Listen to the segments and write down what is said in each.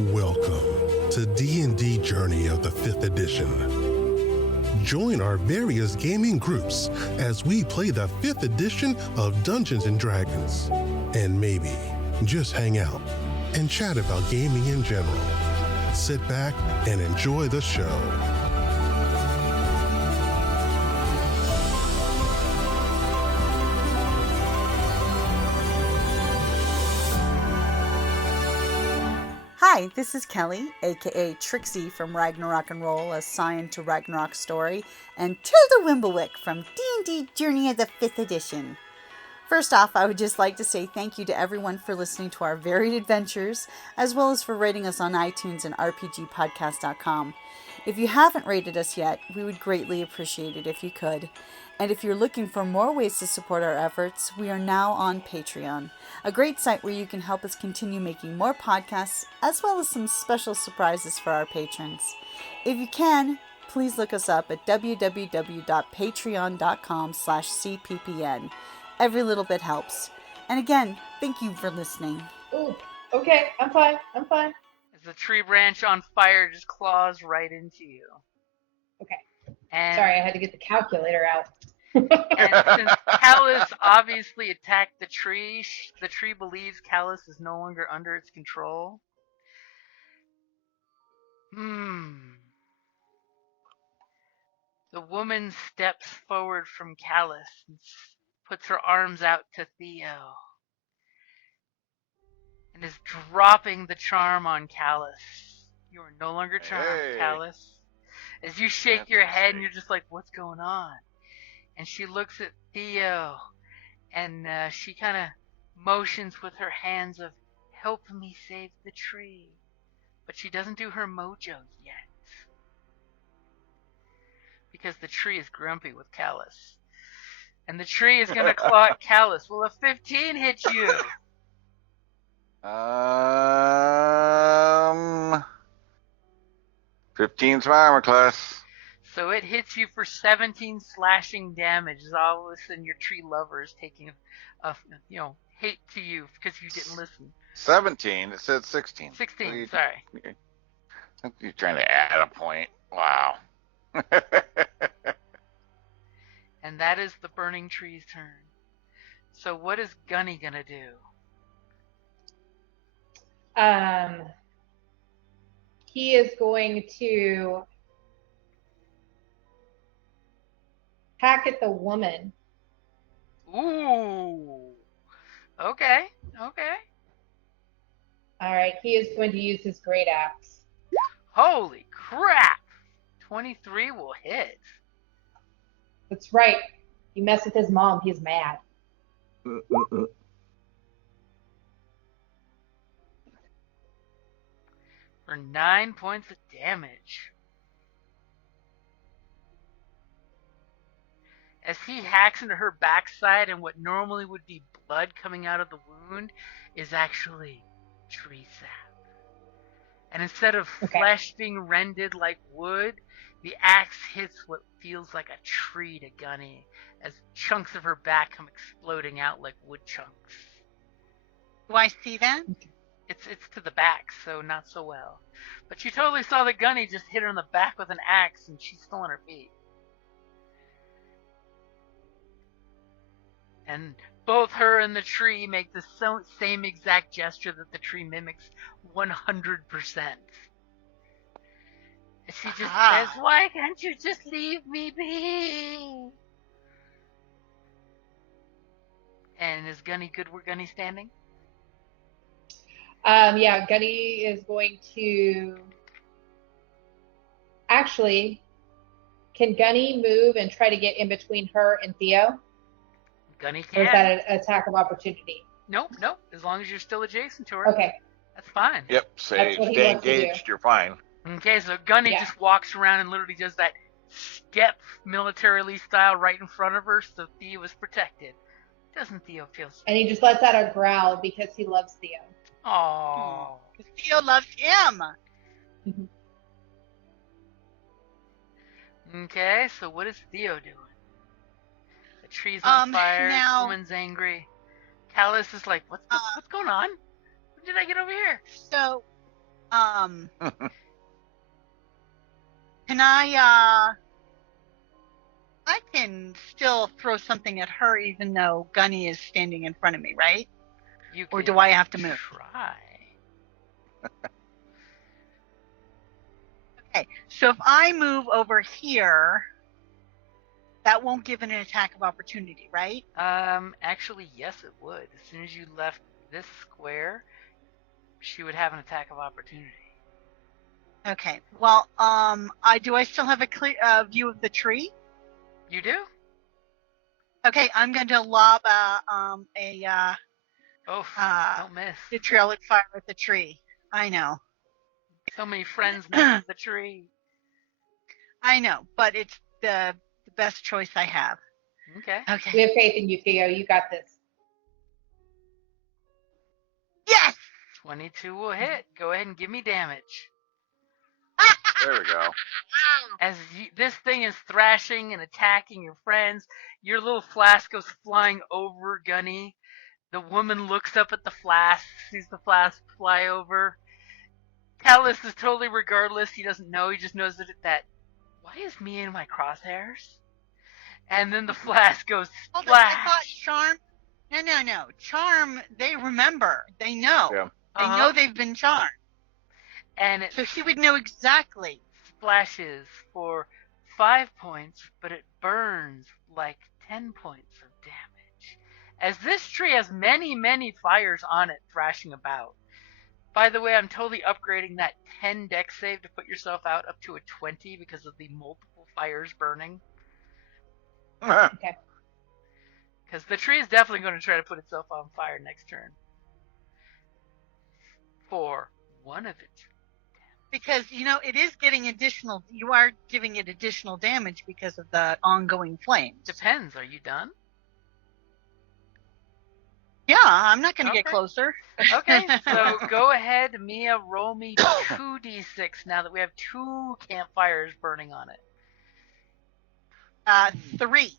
Welcome to D&D Journey of the 5th edition. Join our various gaming groups as we play the 5th edition of Dungeons & Dragons. And maybe just hang out and chat about gaming in general. Sit back and enjoy the show. Hi, this is Kelly, aka Trixie from Ragnarok and Roll, assigned to Ragnarok Story, and Tilda Wimblewick from D&D Journey of the 5th edition. First off, I would just like to say thank you to everyone for listening to our varied adventures, as well as for rating us on iTunes and rpgpodcast.com. If you haven't rated us yet, we would greatly appreciate it if you could. And if you're looking for more ways to support our efforts, we are now on Patreon, a great site where you can help us continue making more podcasts, as well as some special surprises for our patrons. If you can, please look us up at www.patreon.com/cppn. Every little bit helps. And again, thank you for listening. Ooh, okay, I'm fine. As the tree branch on fire just claws right into you. Okay. And sorry, I had to get the calculator out. And since Callus obviously attacked the tree believes Callus is no longer under its control. The woman steps forward from Callus and puts her arms out to Theo and is dropping the charm on Callus. You are no longer charmed, Callus. As you shake your head and you're just like, what's going on? And she looks at Theo, and she kind of motions with her hands of, help me save the tree. But she doesn't do her mojo yet. Because the tree is grumpy with Callus. And the tree is going to claw at Callus. Will a 15 hit you? 15's my armor class. So it hits you for 17 slashing damage. As all of a sudden your tree lover is taking a hate to you because you didn't listen. 17? It said 16. 16, sorry. You're trying to add a point. Wow. And that is the burning tree's turn. So what is Gunny gonna do? He is going to hack at the woman. Ooh. Okay. All right, he is going to use his great axe. Holy crap! 23 will hit. That's right. You mess with his mom, he's mad. For 9 points of damage. As he hacks into her backside, and what normally would be blood coming out of the wound is actually tree sap. And instead of flesh being rended like wood, the axe hits what feels like a tree to Gunny as chunks of her back come exploding out like wood chunks. Do I see that? It's to the back, so not so well. But you totally saw that Gunny just hit her in the back with an axe, and she's still on her feet. And both her and the tree make the same exact gesture that the tree mimics 100%. And she just says, why can't you just leave me be? And is Gunny good where Gunny's standing? Yeah, Gunny is going to... Actually, can Gunny move and try to get in between her and Theo? Gunny can. Or is that an attack of opportunity? Nope. As long as you're still adjacent to her. Okay. That's fine. Yep, stay engaged, you're fine. Okay, so Gunny just walks around and literally does that step militarily style right in front of her so Theo is protected. Doesn't Theo feel sweet? And he just lets out a growl because he loves Theo. Aww. Theo loves him. Okay, so what is Theo doing? The tree's on fire, the woman's angry. Callus is like, what's going on? When did I get over here? So Can I can still throw something at her even though Gunny is standing in front of me, right? You Or can do I have to move? try. Okay, so if I move over here, that won't give an attack of opportunity, right? Actually, yes, it would. As soon as you left this square, she would have an attack of opportunity. Okay. Well, do I still have a clear view of the tree? You do? Okay, I'm going to lob Don't miss. vitriolic fire at the tree. I know. So many friends next to the tree. I know, but it's the best choice I have. Okay. Okay. We have faith in you, Theo. You got this. Yes! 22 will hit. Go ahead and give me damage. There we go. As this thing is thrashing and attacking your friends, your little flask goes flying over Gunny. The woman looks up at the flask, sees the flask fly over. Callus is totally regardless. He doesn't know. He just knows that why is me in my crosshairs? And then the flask goes splash. I thought Charm. No. Charm, they remember. They know. Yeah. They know they've been charmed. And it So he would know exactly. Splashes for 5 points, but it burns like 10 points of damage. As this tree has many, many fires on it thrashing about. By the way, I'm totally upgrading that 10 dex save to put yourself out up to a 20 because of the multiple fires burning. Okay. Because the tree is definitely going to try to put itself on fire next turn. For one of its. Because, it is getting you are giving it additional damage because of the ongoing flames. Depends. Are you done? Yeah, I'm not going to get closer. Okay, so go ahead, Mia, roll me 2d6 now that we have 2 campfires burning on it. 3.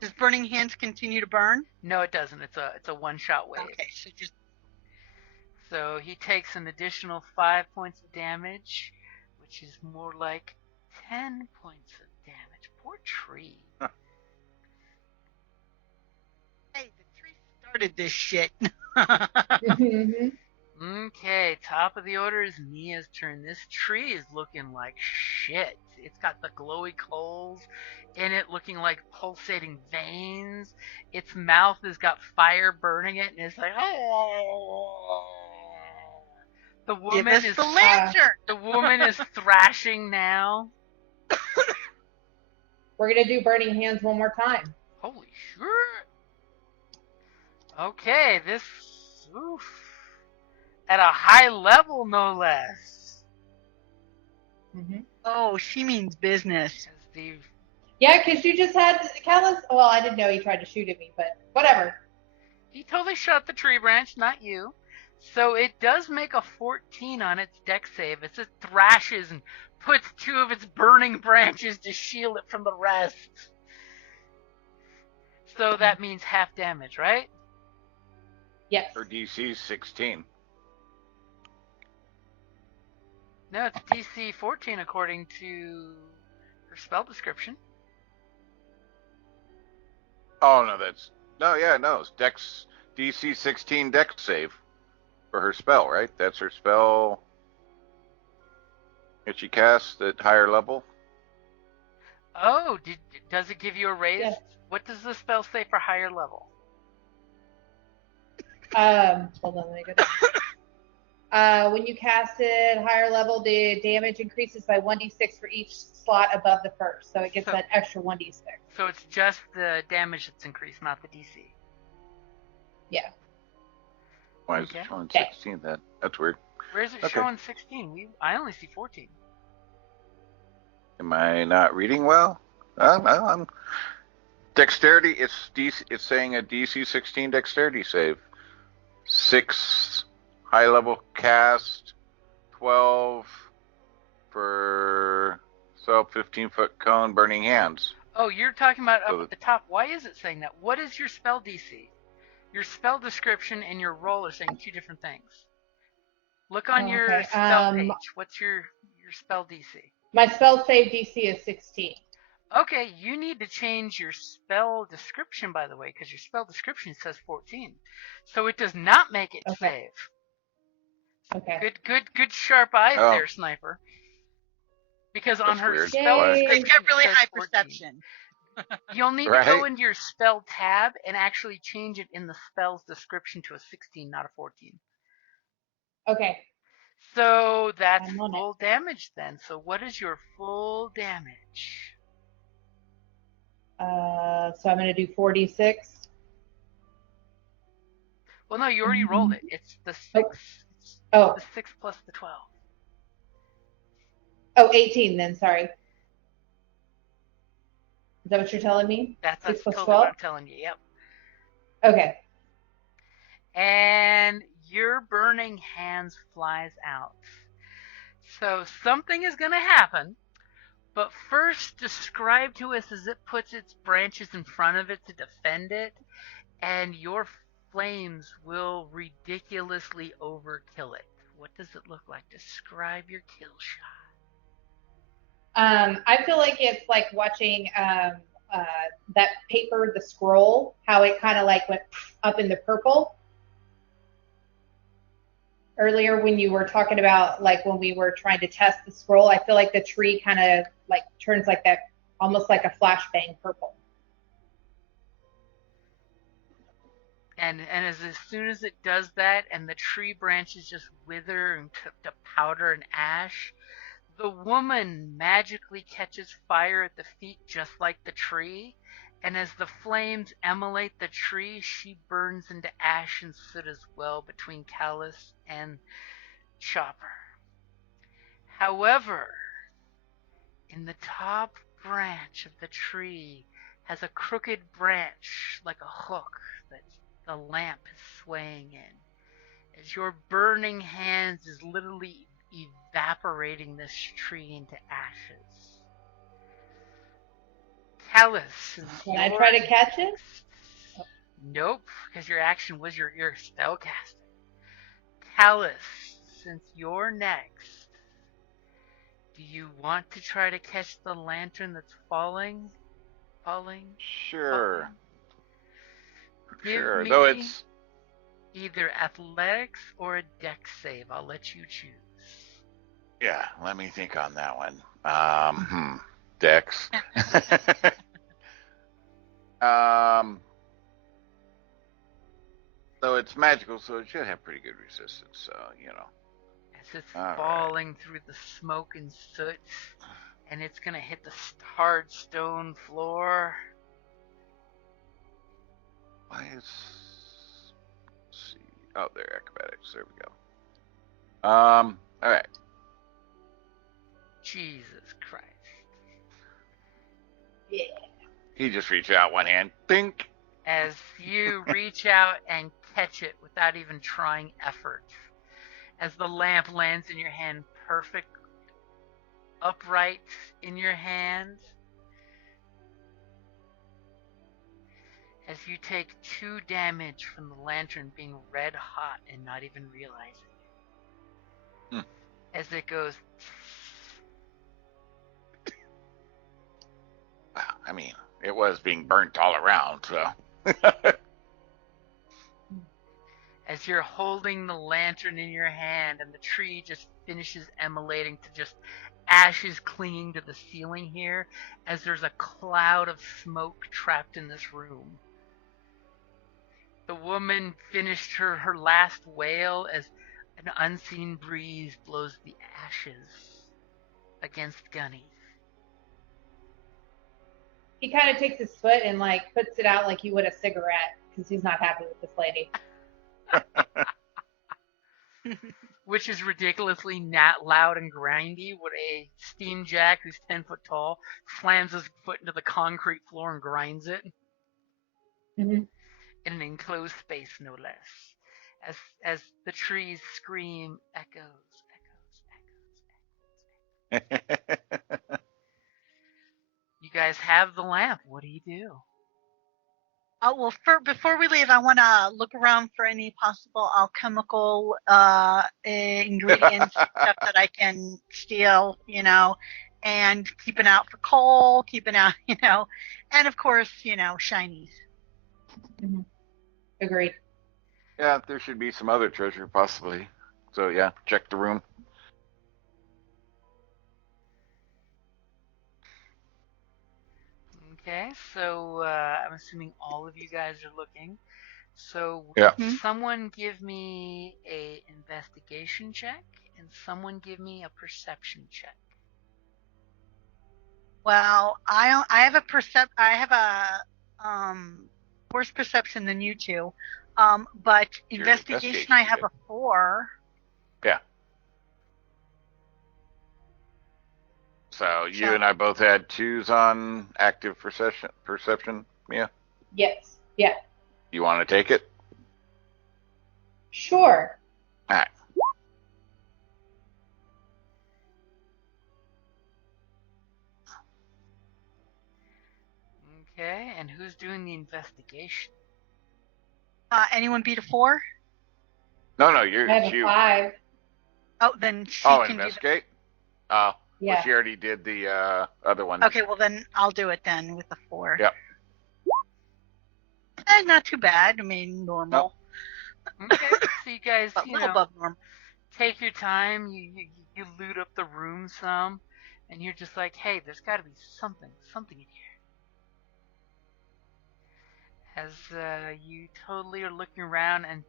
Does burning hands continue to burn? No, it doesn't. It's a one-shot wave. Okay, So he takes an additional 5 points of damage, which is more like 10 points of damage. Poor tree. Hey, the tree started this shit. Okay, top of the order is Mia's turn. This tree is looking like shit. It's got the glowy coals in it, looking like pulsating veins. Its mouth has got fire burning it, and it's like, oh. The woman Give us is the lantern. The woman is thrashing now. We're gonna do burning hands one more time. Holy shit! Okay, this. Oof. At a high level, no less. Oh, she means business. Yeah, because you just had Callus. Well, I didn't know he tried to shoot at me, but whatever. He totally shot the tree branch, not you. So it does make a 14 on its dex save as it thrashes and puts 2 of its burning branches to shield it from the rest. So that means half damage, right? Yes. Her DC 16. No, it's DC 14 according to her spell description. Oh, no, it's Dex, DC 16 Dex save for her spell, right? That's her spell that she casts at higher level. Oh, does it give you a raise? Yes. What does the spell say for higher level? Hold on, let me go down. When you cast it higher level, the damage increases by 1d6 for each slot above the first. So it gets that extra 1d6. So it's just the damage that's increased, not the DC. Yeah. Why is it showing 16 then? That's weird. Where is it showing 16? I only see 14. Am I not reading well? I'm dexterity. It's saying a DC 16 dexterity save. 6 high level cast, 12 for 15-foot cone burning hands. Oh, you're talking about up So at the top. Why is it saying that? What is your spell DC? Your spell description and your roll are saying two different things. Look on Oh, your okay. spell page. What's your spell DC? My spell save DC is 16. Okay, you need to change your spell description, by the way, because your spell description says 14. So it does not make it Okay. save. Okay. Good sharp eyes Oh. there, Sniper. Because on That's her weird. spell Why? They've description, got really it says high 14. perception. You'll need to Right? go into your spell tab and actually change it in the spell's description to a 16, not a 14. Okay. So that's I'm on it. full damage then. So what is your full damage? So I'm going to do 46. Well, no, you already rolled it. It's the 6. It's Oh. the 6 plus the 12. Oh, 18 then, sorry. Is that what you're telling me? That's 6 plus totally 12? what I'm telling you. Yep. Okay. And your burning hands flies out. So something is going to happen, but first describe to us as it puts its branches in front of it to defend it, and your flames will ridiculously overkill it. What does it look like? Describe your kill shot. I feel like it's like watching that paper, the scroll, how it kind of like went up in the purple. Earlier when you were talking about like when we were trying to test the scroll, I feel like the tree kind of like turns like that, almost like a flashbang purple. And as soon as it does that and the tree branches just wither and to powder and ash, the woman magically catches fire at the feet just like the tree, and as the flames emulate the tree, she burns into ash and soot as well between Callus and Chopper. However, in the top branch of the tree has a crooked branch like a hook that the lamp is swaying in, as your burning hands is literally evaporating this tree into ashes. Callus, Can I try to catch it? Nope, because your action was your spell casting. Callus, since you're next, do you want to try to catch the lantern that's falling? Sure. Give Sure. me Though it's either athletics or a dex save. I'll let you choose. yeah. Let me think on that one. Dex. Though it's magical, so it should have pretty good resistance. So As it's All falling through the smoke and soot, and it's gonna hit the hard stone floor. Why is? Let's see. Oh, there, acrobatics. There we go. All right. Jesus Christ. Yeah. He just reached out one hand. Think. As you reach out and catch it without even trying effort. As the lamp lands in your hand, perfect, upright in your hand. As you take 2 damage from the lantern being red hot and not even realizing it. As it goes. I mean, it was being burnt all around, so. As you're holding the lantern in your hand and the tree just finishes emulating to just ashes clinging to the ceiling here, as there's a cloud of smoke trapped in this room. The woman finished her last wail as an unseen breeze blows the ashes against Gunny. He kind of takes his foot and like puts it out like he would a cigarette because he's not happy with this lady. Which is ridiculously loud and grindy. What a steam jack who's 10 foot tall slams his foot into the concrete floor and grinds it. Mm-hmm. In an enclosed space, no less. As the trees scream, echoes, echoes, echoes, echoes. You guys have the lamp. What do you do? Oh, well, before we leave, I want to look around for any possible alchemical ingredients, stuff that I can steal, and keeping out for coal, keeping out, and of course, shinies. Mm-hmm. Agreed. Yeah, there should be some other treasure, possibly. So, yeah, check the room. Okay, so I'm assuming all of you guys are looking. So Yeah. someone give me a investigation check, and someone give me a perception check. Well, I have a worse perception than you two, but investigation I have a 4. Yeah. So you and I both had 2s on active perception, Mia? Yes. Yeah. You want to take it? Sure. All right. Okay, and who's doing the investigation? Anyone beat a 4? No, I have it's a you. 5. Oh, then she can investigate? Oh, Yeah. well, she already did the other one. Okay, well then I'll do it then with the 4. Yep. Not too bad. I mean, normal. Nope. Okay, so you guys, But a little above normal. take your time. You loot up the room some, and you're just like, hey, there's got to be something in here. As you totally are looking around, and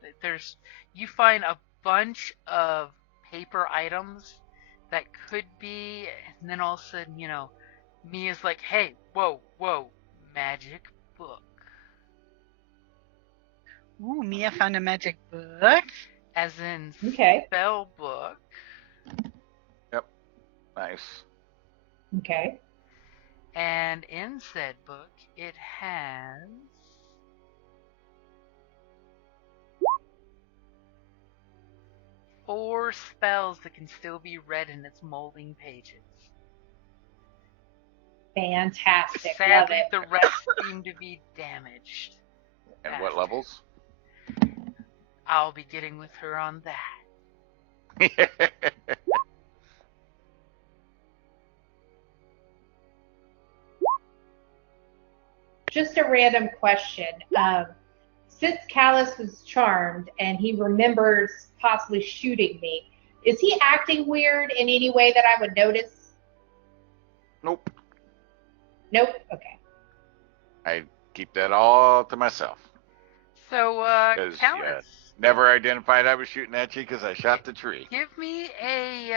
you find a bunch of paper items that could be, and then all of a sudden, Mia's like, hey, whoa, magic book. Ooh, Mia found a magic book. As in spell book. Yep. Nice. Okay. And in said book, it has 4 spells that can still be read in its molding pages. Fantastic. Sadly, Love it. the rest seem to be damaged. And what levels? I'll be getting with her on that. Just a random question. Since Callus was charmed and he remembers possibly shooting me, is he acting weird in any way that I would notice? Nope. Nope. Okay. I keep that all to myself. So, Callus, never identified I was shooting at you because I shot the tree. Give me a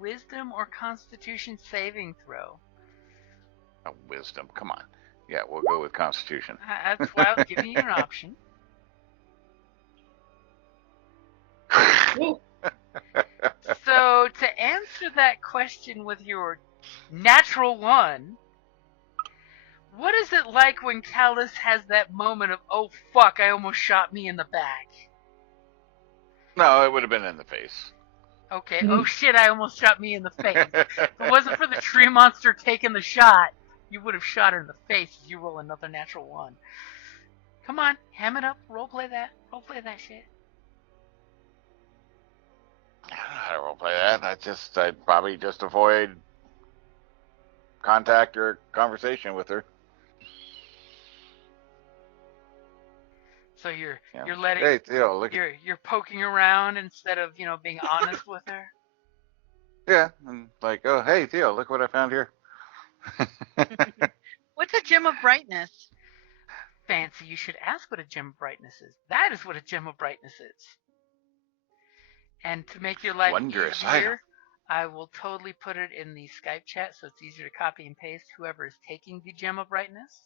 wisdom or constitution saving throw. Oh, wisdom, come on. Yeah, we'll go with constitution. That's why I was giving you an option. So, to answer that question with your natural 1, what is it like when Callus has that moment of, oh fuck, I almost shot me in the back? No, it would have been in the face. Okay, oh shit, I almost shot me in the face. If it wasn't for the tree monster taking the shot, you would have shot her in the face as you roll another natural 1. Come on, ham it up, roleplay that shit. I don't know how to roleplay that. I'd probably just avoid contact or conversation with her. So you're letting hey Theo, look you're poking around instead of being honest with her. Yeah, and like, oh hey Theo, look what I found here. What's a gem of brightness? Fancy, you should ask what a gem of brightness is. That is what a gem of brightness is. And to make your life Wondrous easier, item. I will totally put it in the Skype chat so it's easier to copy and paste whoever is taking the gem of brightness.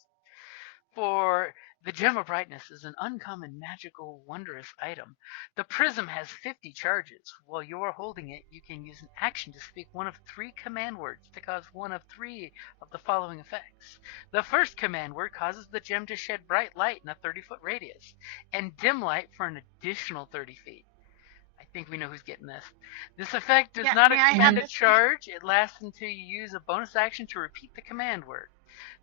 For the gem of brightness is an uncommon, magical, wondrous item. The prism has 50 charges. While you are holding it, you can use an action to speak one of 3 command words to cause one of 3 of the following effects. The first command word causes the gem to shed bright light in a 30-foot radius, and dim light for an additional 30 feet. I think we know who's getting this. This effect does Yeah, not may I have expend a this, please? charge. It lasts until you use a bonus action to repeat the command word.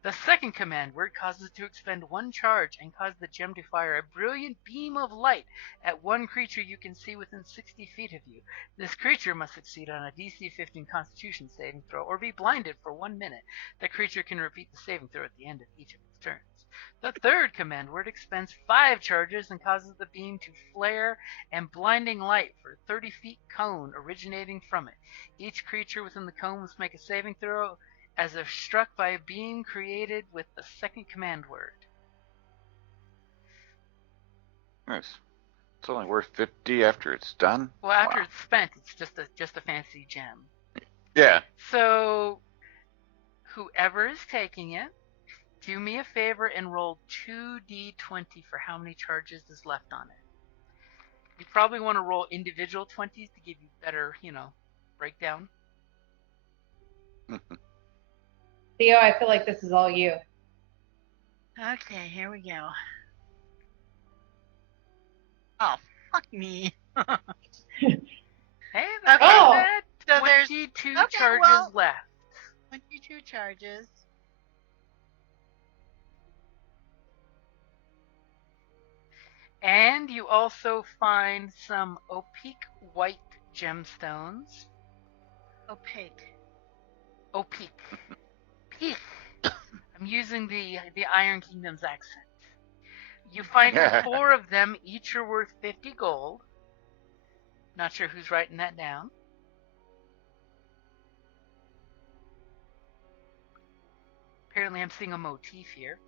The second command word causes it to expend 1 charge and cause the gem to fire a brilliant beam of light at one creature you can see within 60 feet of you. This creature must succeed on a DC 15 Constitution saving throw or be blinded for 1 minute. The creature can repeat the saving throw at the end of each of its turns. The third command word expends 5 charges and causes the beam to flare and blinding light for a 30 feet cone originating from it. Each creature within the cone must make a saving throw as if struck by a beam created with the second command word. Nice. It's only worth 50 after it's done. Well, after Wow. it's spent, it's just a fancy gem. Yeah. So, whoever is taking it, do me a favor and roll 2d20 for how many charges is left on it. You probably want to roll individual 20s to give you better, breakdown. Theo, I feel like this is all you. Okay, here we go. Oh, fuck me. Hey, that's Oh! not bad. So there's 22 okay, charges well- left. 22 charges. And you also find some opaque white gemstones. Opaque. Opaque. Peak. I'm using the Iron Kingdom's accent. You find 4 of them, each are worth 50 gold. Not sure who's writing that down. Apparently I'm seeing a motif here.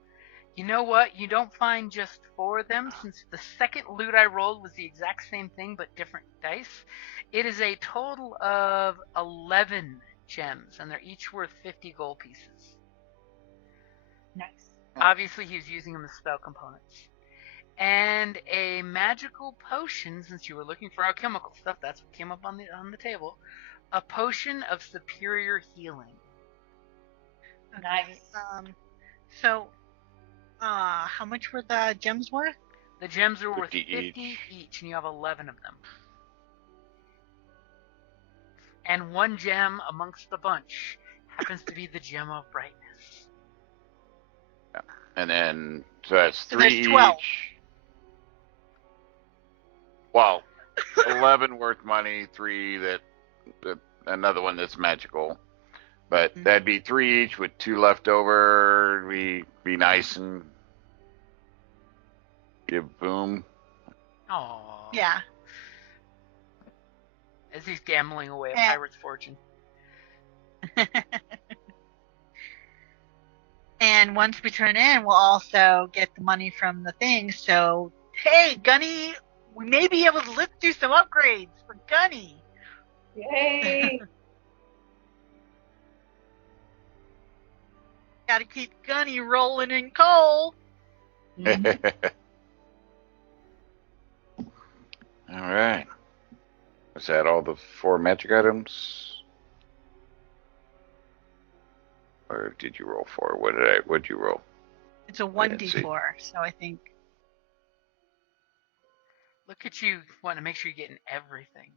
You know what? You don't find just 4 of them, since the second loot I rolled was the exact same thing but different dice. It is a total of 11 gems, and they're each worth 50 gold pieces. Nice. Obviously, he's using them as spell components. And a magical potion, since you were looking for alchemical stuff, that's what came up on the table. A potion of superior healing. Nice. So, how much were the gems worth? The gems are worth 50 50 each, and you have 11 of them. And 1 gem amongst the bunch happens to be the gem of brightness. And then, so that's So 3 there's 12. each. Well, 11 worth money, 3 that another one that's magical. But that'd be 3 each with 2 left over. We be nice and give boom. Oh. Yeah. As he's gambling away a Yeah. pirate's fortune. And once we turn in, we'll also get the money from the thing. So, hey, Gunny, we may be able to do some upgrades for Gunny. Yay! Gotta keep Gunny rolling in coal. All right. Is that all the 4 magic items? Or did you roll 4? What'd you roll? It's a didn't see. 1d4, so I think. Look at you wanting to make sure you're getting everything.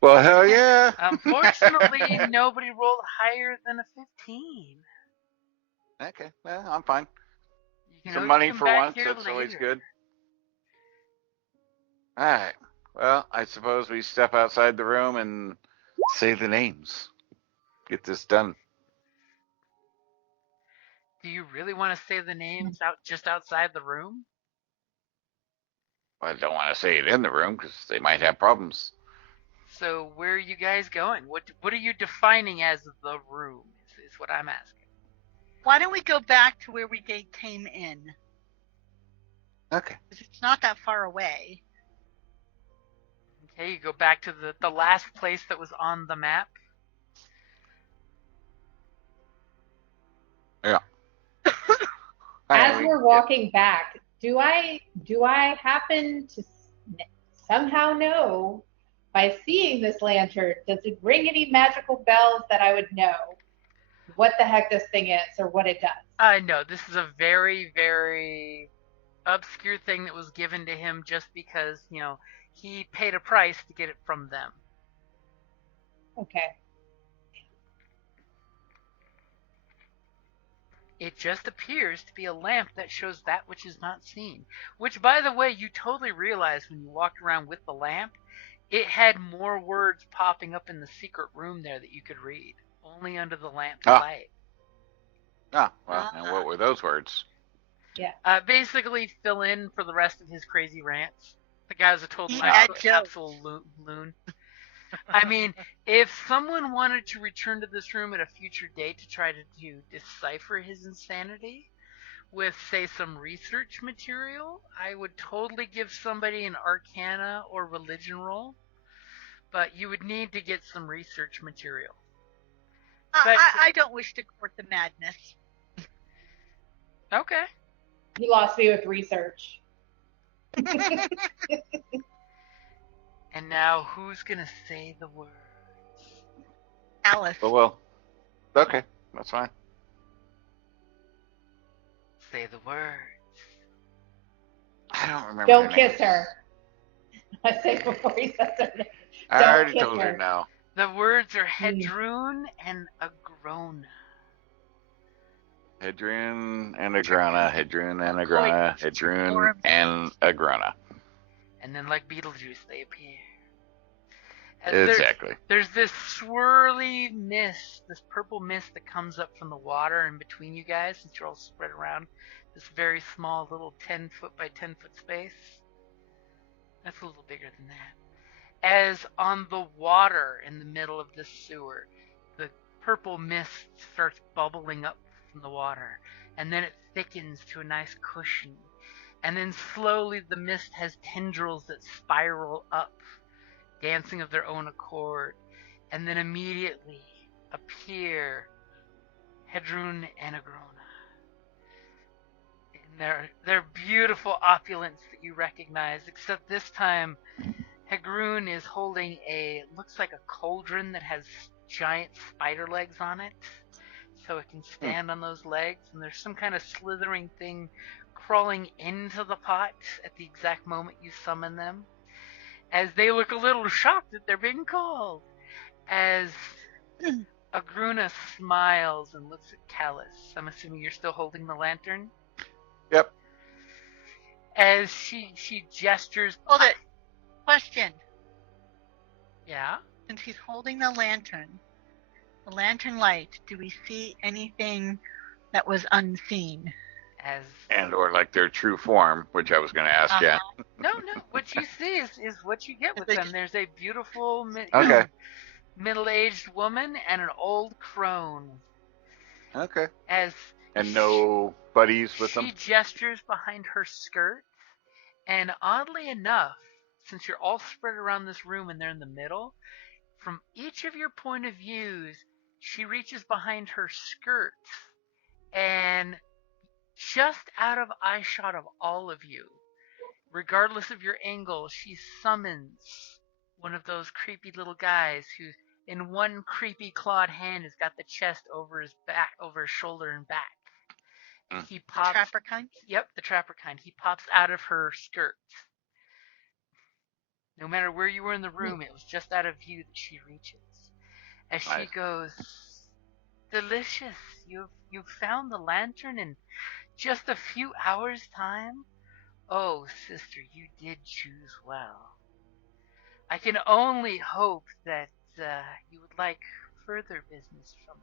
Well, hell yeah. Unfortunately, nobody rolled higher than a 15. Okay, well, I'm fine. You can Some always money come for back once, here that's always later. good. Alright, well, I suppose we step outside the room and say the names. Get this done. Do you really want to say the names just outside the room? I don't want to say it in the room, because they might have problems. So where are you guys going? What are you defining as the room is what I'm asking. Why don't we go back to where we came in? Okay. 'Cause it's not that far away. Okay, you go back to the last place that was on the map. Yeah. As we're walking back, do I happen to somehow know, by seeing this lantern, does it ring any magical bells that I would know what the heck this thing is or what it does? No, this is a very, very obscure thing that was given to him just because, he paid a price to get it from them. Okay. It just appears to be a lamp that shows that which is not seen. Which, by the way, you totally realized when you walked around with the lamp, it had more words popping up in the secret room there that you could read, only under the lamp's light. Ah, well, and what were those words? Yeah. Basically, fill in for the rest of his crazy rants. The guy's a total absolute loon. I mean, if someone wanted to return to this room at a future date to try to decipher his insanity with, say, some research material, I would totally give somebody an Arcana or Religion roll. But you would need to get some research material. I don't wish to court the madness. Okay. He lost me with research. And now, who's going to say the words? Alice. Well, okay, that's fine. Say the words. I don't remember. Don't kiss her. I said before he says her name. I already told her now. The words are Hedrun and Agrona. Hedrun and Agrona, Hedrun and Agrona, Hedrun and Agrona. And then, like Beetlejuice, they appear. Exactly. There's this swirly mist, this purple mist that comes up from the water in between you guys, since you're all spread around this very small little 10-foot by 10-foot space. That's a little bigger than that. As on the water in the middle of this sewer, the purple mist starts bubbling up from the water, and then it thickens to a nice cushion. And then slowly the mist has tendrils that spiral up, dancing of their own accord. And then immediately appear Hedrun and Agrona. In their beautiful opulence that you recognize, except this time Hedrun is holding looks like a cauldron that has giant spider legs on it. So it can stand on those legs, and there's some kind of slithering thing crawling into the pot at the exact moment you summon them, as they look a little shocked that they're being called. As Agruna smiles and looks at Callus. I'm assuming you're still holding the lantern? Yep. As she gestures... Hold it. Question. Yeah? Since he's holding the lantern light, do we see anything that was unseen? And or like their true form, which I was going to ask you. No. What you see is what you get with them. There's a beautiful middle-aged woman and an old crone. Okay. And no buddies with them? She gestures behind her skirt, and oddly enough, since you're all spread around this room and they're in the middle, from each of your point of views, she reaches behind her skirt, and just out of eyeshot of all of you, regardless of your angle, she summons one of those creepy little guys who, in one creepy clawed hand, has got the chest over his back, over his shoulder and back. And he pops. The trapper kind? Yep, the trapper kind. He pops out of her skirt. No matter where you were in the room, it was just out of view that she reaches. As she goes, "Delicious! You've found the lantern in just a few hours' time? Oh, sister, you did choose well. I can only hope that you would like further business from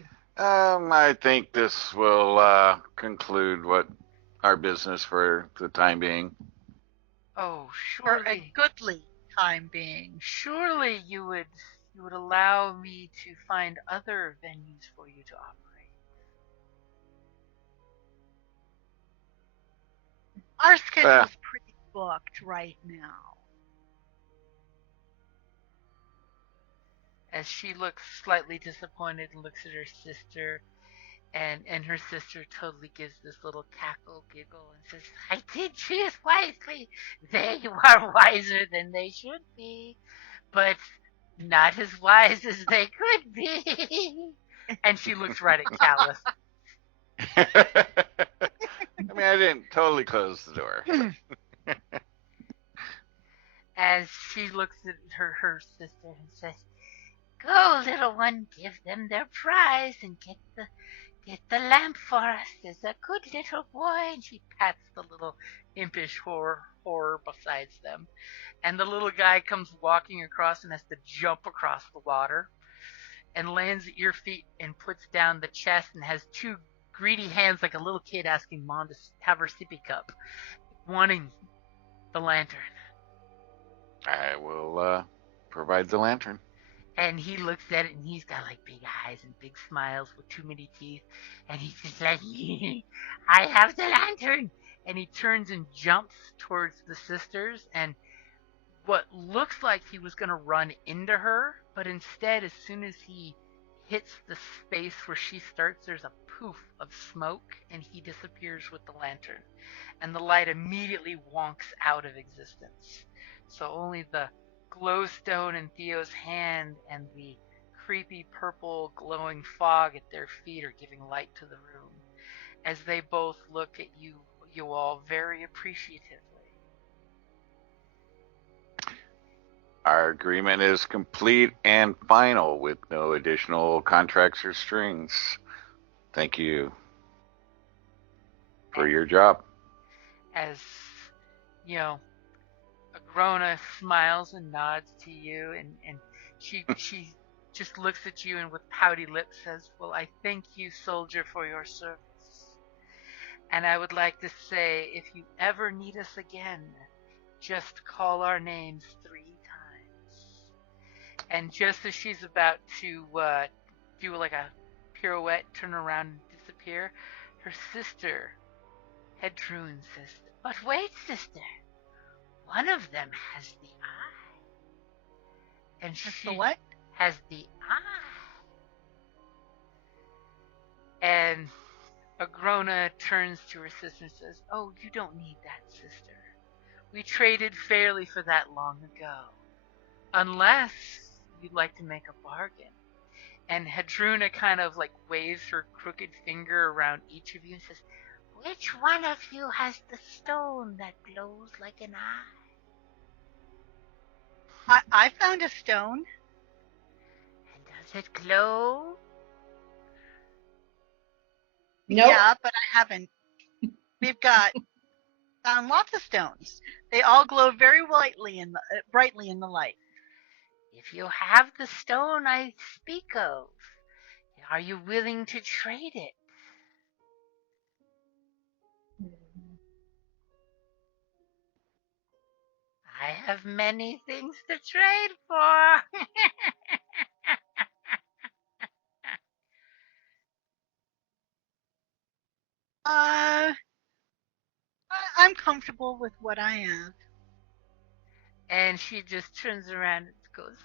us." I think this will conclude our business for the time being. Oh, For surely. a goodly time being. Surely you would allow me to find other venues for you to operate. Our schedule's pretty booked right now. As she looks slightly disappointed and looks at her sister, and her sister totally gives this little cackle giggle and says, "I did choose wisely. They are wiser than they should be, but not as wise as they could be." And she looks right at Callus. I mean, I didn't totally close the door. As she looks at her sister and says, "Go, little one, give them their prize and get the lamp for us. There's a good little boy." And she pats the little impish horror besides them. And the little guy comes walking across and has to jump across the water and lands at your feet and puts down the chest and has two greedy hands like a little kid asking Mom to have her sippy cup, wanting the lantern. I will provide the lantern. And he looks at it and he's got like big eyes and big smiles with too many teeth. And he's just like, "I have the lantern." And he turns and jumps towards the sisters. And what looks like he was going to run into her, but instead, as soon as he hits the space where she starts, there's a poof of smoke and he disappears with the lantern. And the light immediately wonks out of existence. So only the glowstone in Theo's hand and the creepy purple glowing fog at their feet are giving light to the room as they both look at you all very appreciatively. Our agreement is complete and final with no additional contracts or strings. Thank you for your job. As, Agrona smiles and nods to you, and she just looks at you and with pouty lips says, "Well, I thank you, soldier, for your service. And I would like to say, if you ever need us again, just call our names 3 times." And just as she's about to do like a pirouette, turn around and disappear, her sister, Hedrun, says, "But wait, sister. One of them has the eye." And she The what? has the eye. And Agrona turns to her sister and says, "Oh, you don't need that, sister. We traded fairly for that long ago. Unless you'd like to make a bargain." And Hedruna kind of like waves her crooked finger around each of you and says, "Which one of you has the stone that glows like an eye?" I found a stone. "And does it glow?" Nope. Yeah, but I haven't. We've got lots of stones. They all glow very brightly in the light. "If you have the stone I speak of, are you willing to trade it?" "I have many things to trade for." I'm comfortable with what I have. And she just turns around and goes,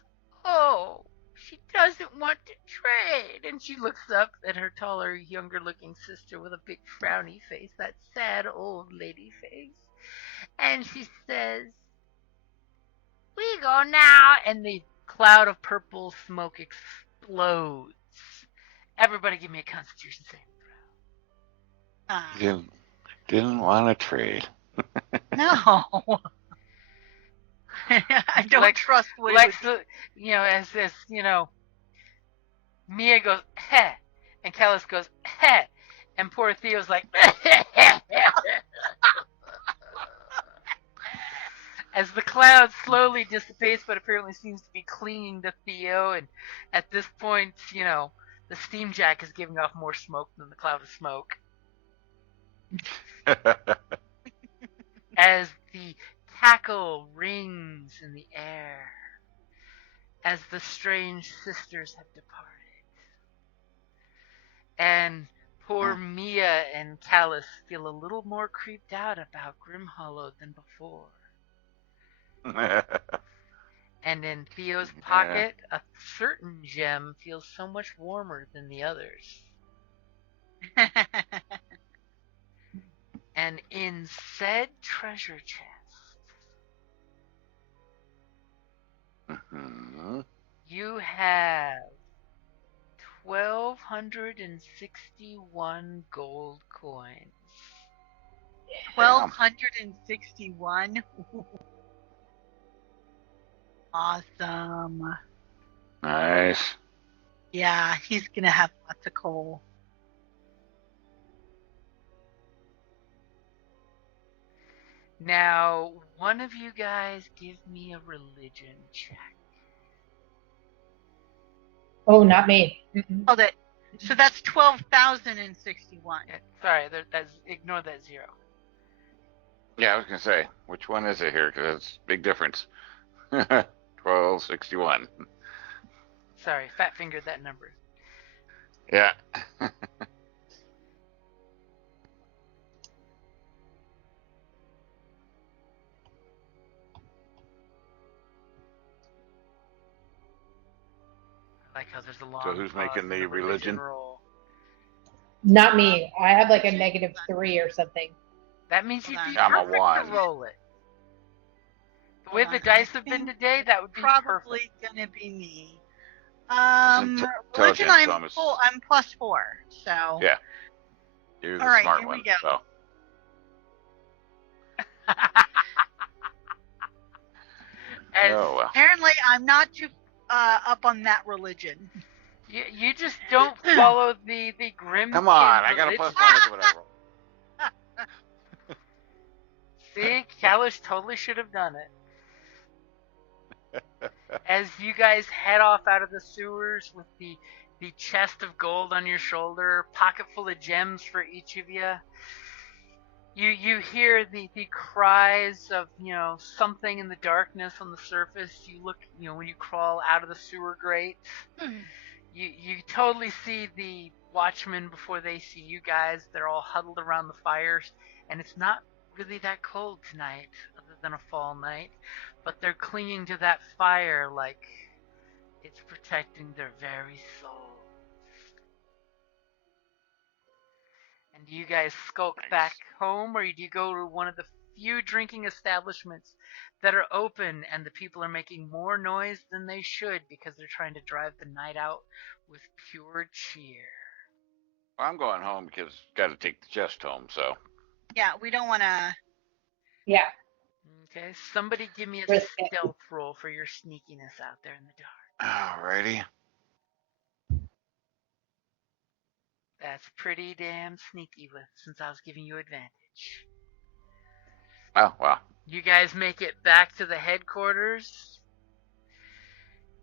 "Oh, she doesn't want to trade." And she looks up at her taller, younger looking sister with a big frowny face, that sad old lady face. And she says, "We go now." And the cloud of purple smoke explodes. Everybody give me a constitution saving throw. Didn't want to trade. No. I don't trust what Lex, as this, Mia goes, "Heh," and Callus goes, "Heh," and poor Theo's like, as the cloud slowly dissipates, but apparently seems to be clinging to Theo, and at this point, the steam jack is giving off more smoke than the cloud of smoke. As the tackle rings in the air, as the strange sisters have departed. And poor Mia and Callus feel a little more creeped out about GrymHallow than before. And in Theo's pocket, a certain gem feels so much warmer than the others. And in said treasure chest, you have 1,261 gold coins. 1,261. Awesome. Nice. Yeah, he's gonna have lots of coal. Now, one of you guys give me a religion check. Oh, not me. Oh, so that's 12,061. Yeah, sorry, ignore that 0. Yeah, I was gonna say, which one is it here? Because it's a big difference. 1261. Sorry, fat fingered that number. Yeah. I like how there's a long So who's pause making in the religion? roll. Not me. I have like a -3 or something. That means you'd be I'm a perfect to 1. roll it. The way the dice have been today, that would be probably perfect. gonna be me. Intelligence, Religion, so I'm +4, so. Yeah. You're the All right, smart here one. we go. So. Well. Apparently, I'm not too up on that religion. You just don't follow the grim. Come on, I got a +1 with what I roll. See, Kalish totally should have done it. As you guys head off out of the sewers with the chest of gold on your shoulder, pocket full of gems for each of you, you hear the cries of, something in the darkness on the surface. You look, when you crawl out of the sewer grates, you totally see the watchmen before they see you guys. They're all huddled around the fires, and it's not really that cold tonight, other than a fall night, but they're clinging to that fire like it's protecting their very souls. And do you guys skulk back home, or do you go to one of the few drinking establishments that are open and the people are making more noise than they should because they're trying to drive the night out with pure cheer? Well, I'm going home because got to take the chest home, so. Yeah, we don't want to. Yeah. Okay, somebody give me a Risk it. stealth roll for your sneakiness out there in the dark. Alrighty. That's pretty damn sneaky since I was giving you advantage. Oh, well. You guys make it back to the headquarters.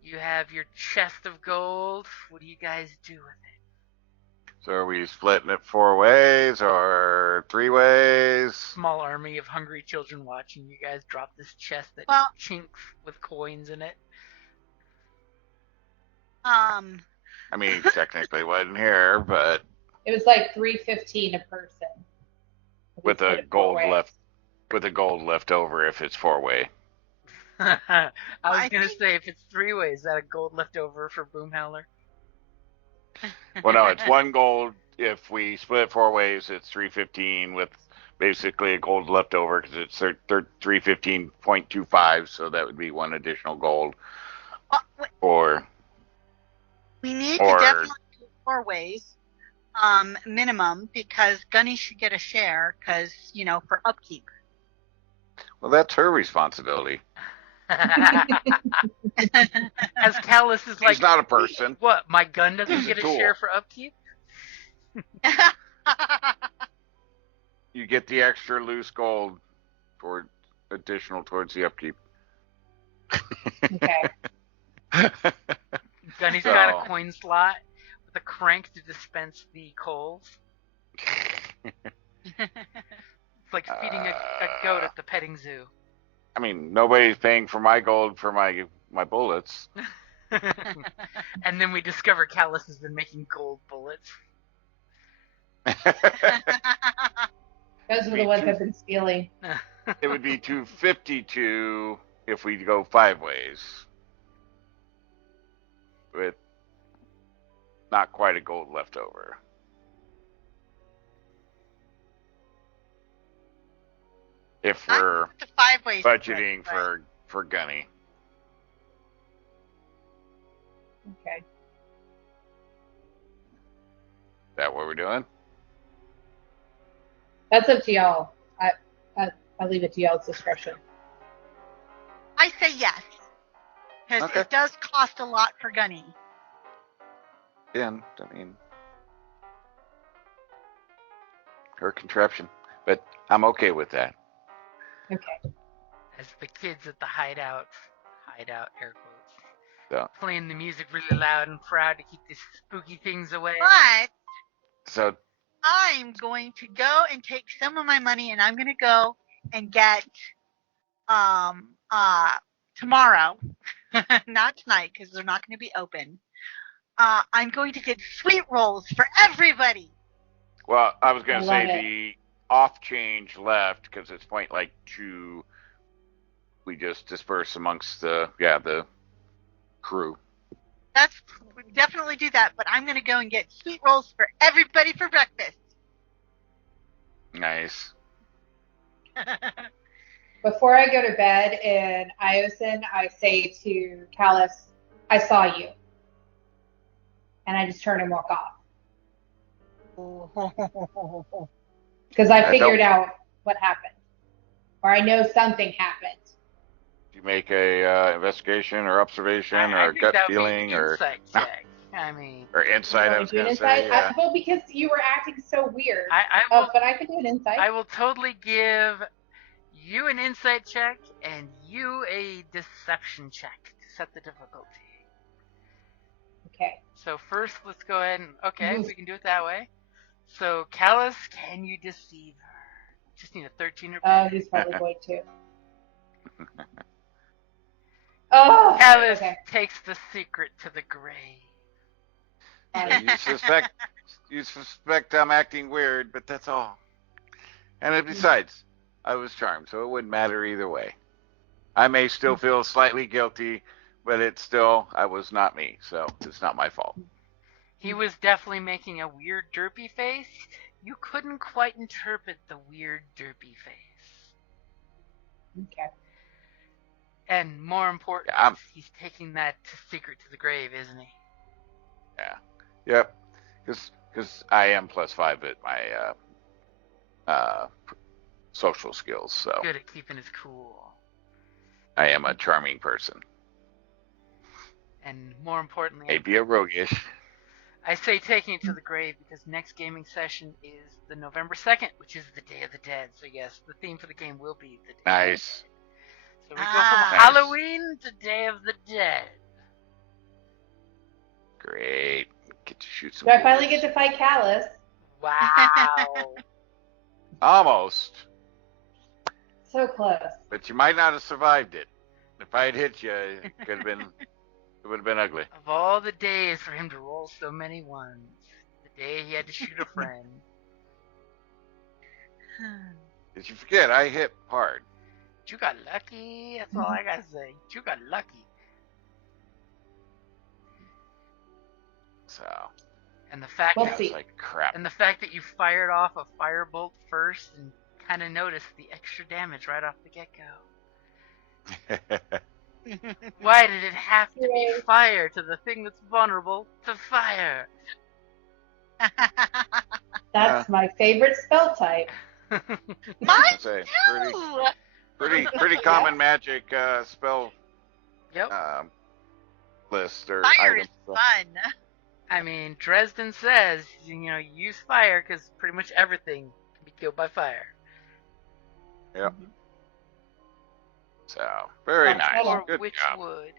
You have your chest of gold. What do you guys do with it? So are we splitting it 4 ways or 3 ways? Small army of hungry children watching you guys drop this chest that chinks with coins in it. I mean, technically wasn't here, but it was like $3.15 a person. With a gold left over if it's 4-way. I was gonna say, if it's 3 ways, is that a gold left over for Boomhowler? Well, no, it's 1 gold. If we split it 4 ways, it's $3.15 with basically a gold left over because it's $3.15.25, so that would be 1 additional gold. We need to definitely do 4 ways, minimum, because Gunny should get a share, because, for upkeep. Well, that's her responsibility. As Callus is like, he's not a person. What? My gun doesn't get a share for upkeep? You get the extra loose gold for additional towards the upkeep. Okay. Gunny's got a coin slot with a crank to dispense the coals. It's like feeding a goat at the petting zoo. I mean, nobody's paying for my gold for my bullets. And then we discover Callus has been making gold bullets. Those are the ones I've been stealing. It would be $2.52 if we go 5 ways. With not quite a gold left over. If we're budgeting for Gunny. Okay. Is that what we're doing? That's up to y'all. I'll leave it to y'all's discretion. I say yes. Because Okay. it does cost a lot for gunning. Yeah, I mean, her contraption. But I'm okay with that. Okay. As the kids at the hideout air quotes, So, playing the music really loud and proud to keep these spooky things away. But so I'm going to go and take some of my money, and I'm going to go and get tomorrow, not tonight because they're not going to be open. I'm going to get sweet rolls for everybody. well, I was going I to love say it. the off change left because it's point like 2. We just disperse amongst the crew. That's definitely do that. But I'm going to go and get sweet rolls for everybody for breakfast. Nice. Before I go to bed in Iosan, I say to Callus, I saw you. And I just turn and walk off. Because I figured out what happened. Or I know something happened. You make a investigation or observation I or think gut that would feeling be an or insight check. I mean, or insight. I was Do an going to say. insight? Yeah. Well, because you were acting so weird. I will, but I could do an insight. I will totally give you an insight check and you a deception check to set the difficulty. Okay. So first, let's go ahead and Oof. we can do it that way. So Callus, can you deceive her? Just need a 13 or Oh, better. he's probably going to. Oh, Callus okay. takes the secret to the grave. You suspect I'm acting weird, but that's all. And besides, I was charmed, so it wouldn't matter either way. I may still feel slightly guilty, but I was not me, so it's not my fault. He was definitely making a weird derpy face. You couldn't quite interpret the weird derpy face. Okay. And more important, he's taking that secret to the grave, isn't he? Yeah. Yep. Because I am +5 at my social skills, so Good at keeping his cool. I am a charming person. And more importantly, Maybe a roguish. I say taking it to the grave because next gaming session is the November 2nd, which is the Day of the Dead. So yes, the theme for the game will be the Day of the Dead. Nice. So we go from Nice. Halloween to Day of the Dead. Great. Get to shoot some Do I finally bullets. get to fight Callus? Wow. Almost. So close. But you might not have survived it. If I had hit you, it would have been ugly. Of all the days for him to roll so many ones, the day he had to shoot a friend. Did you forget? I hit hard. You got lucky. That's all I gotta say. You got lucky. So. And the fact We'll that see. Like crap. And the fact that you fired off a firebolt first and kind of noticed the extra damage right off the get-go. Why did it have to be fire to the thing that's vulnerable to fire? That's my favorite spell type. Mine say, too. pretty common magic spell Yep. list or Fire item. is fun. I mean, Dresden says, use fire because pretty much everything can be killed by fire. Yep. So, very nice. Or Good which job. would.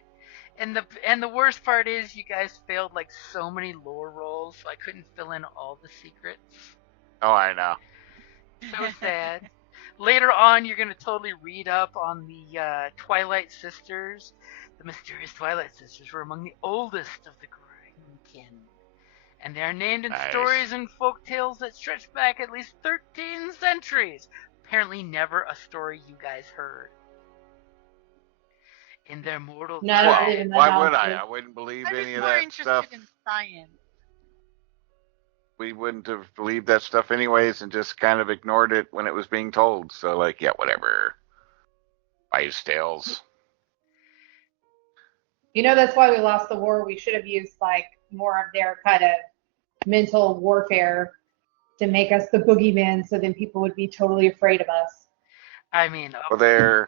And the worst part is you guys failed like so many lore rolls, so I couldn't fill in all the secrets. Oh, I know. So sad. Later on, you're going to totally read up on the Twilight Sisters. The mysterious Twilight Sisters were among the oldest of the Grymkin. And they are named in stories and folk tales that stretch back at least 13 centuries. Apparently never a story you guys heard. In their mortal No, why would I? I wouldn't believe I was any of more that interested stuff. in science. We wouldn't have believed that stuff anyways and just kind of ignored it when it was being told. So, like, yeah, whatever. Wives' tales. That's why we lost the war. We should have used, like, more of their kind of mental warfare to make us the boogeyman so then people would be totally afraid of us. I mean, Well,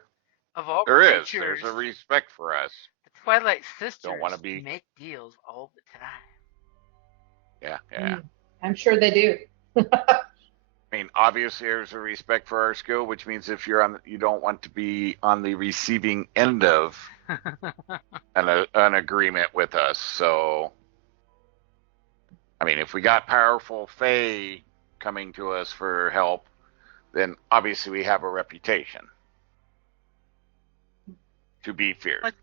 of all there is. creatures, There's a respect for us. the Twilight Don't Sisters want to be. make deals all the time. Yeah. I'm sure they do. I mean, obviously, there's a respect for our skill, which means if you don't want to be on the receiving end of an agreement with us. So, I mean, if we got powerful Fae coming to us for help, then obviously we have a reputation to be feared. But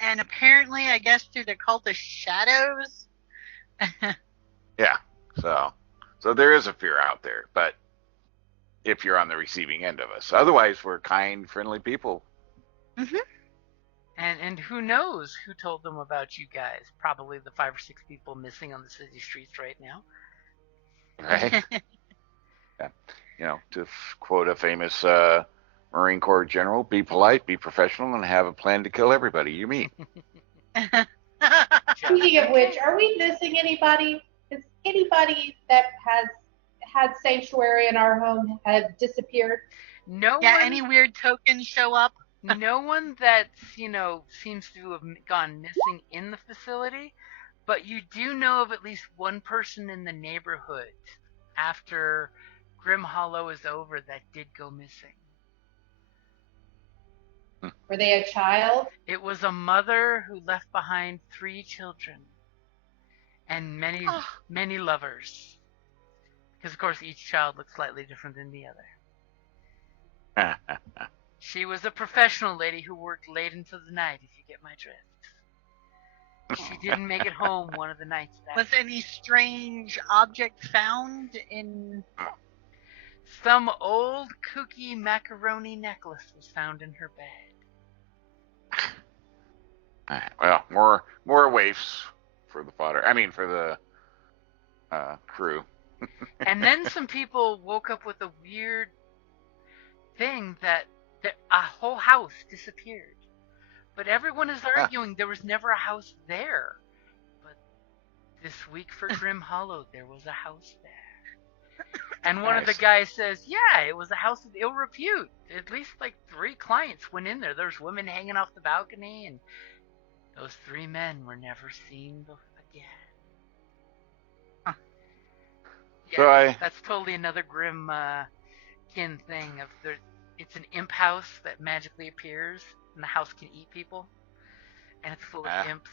and apparently, I guess through the cult of shadows. Yeah. So there is a fear out there, but if you're on the receiving end of us, otherwise we're kind, friendly people. Mm-hmm. And who knows who told them about you guys? Probably the 5 or 6 people missing on the city streets right now. Right? Yeah. To quote a famous Marine Corps general, be polite, be professional, and have a plan to kill everybody you meet. Speaking of which, are we missing anybody? Is anybody that has had sanctuary in our home have disappeared? No Yeah, one, any weird tokens show up? no one that's, seems to have gone missing in the facility, but you do know of at least one person in the neighborhood after GrymHallow is over that did go missing. Were they a child? It was a mother who left behind 3 children and many lovers. Because, of course, each child looks slightly different than the other. She was a professional lady who worked late into the night, if you get my drift. She didn't make it home one of the nights that Was any strange object found in... Some old kooky macaroni necklace was found in her bed. Well, more waifs for the fodder. I mean, for the crew. And then some people woke up with a weird thing that a whole house disappeared. But everyone is arguing there was never a house there. But this week for GrymHallow, there was a house there. And one of the guys says, yeah, it was a house of ill repute. At least 3 clients went in there. There's women hanging off the balcony, and those 3 men were never seen again. Huh. Yeah, that's totally another grim kin thing. It's an imp house that magically appears, and the house can eat people, and it's full of imps.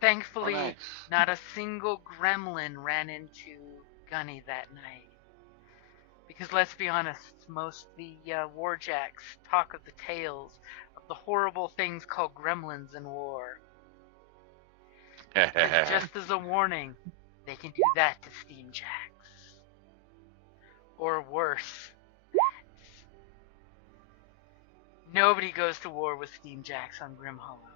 Thankfully, not a single gremlin ran into Gunny that night. Because let's be honest, most of the warjacks talk of the tales of the horrible things called gremlins in war. Just as a warning, they can do that to steamjacks. Or worse. Nobody goes to war with steamjacks on GrymHallow.